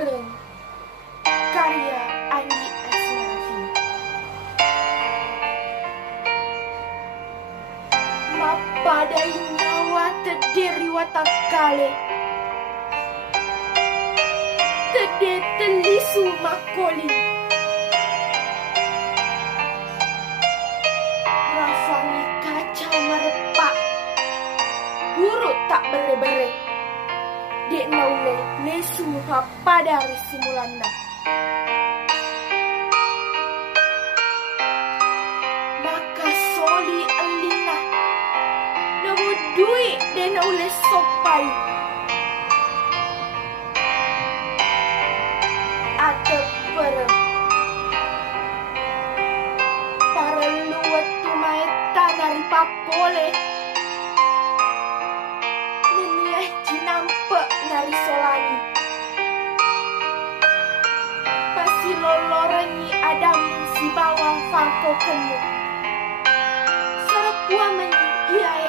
Bereng karya Andi Asnafi. Mapadai nyawa terdiri watak kale, tede telisu makoli, rafangi kaca merepak, buruk tak bere-bere, dek naule lesu pada simulana. Maka soli alina, namu duit dek naule sopai, atau perem. Para luat tumai tanari papole, neniah jinampe nari solani. Pasti lolorengi adam si bawang fangko kemu. Serapua menyiai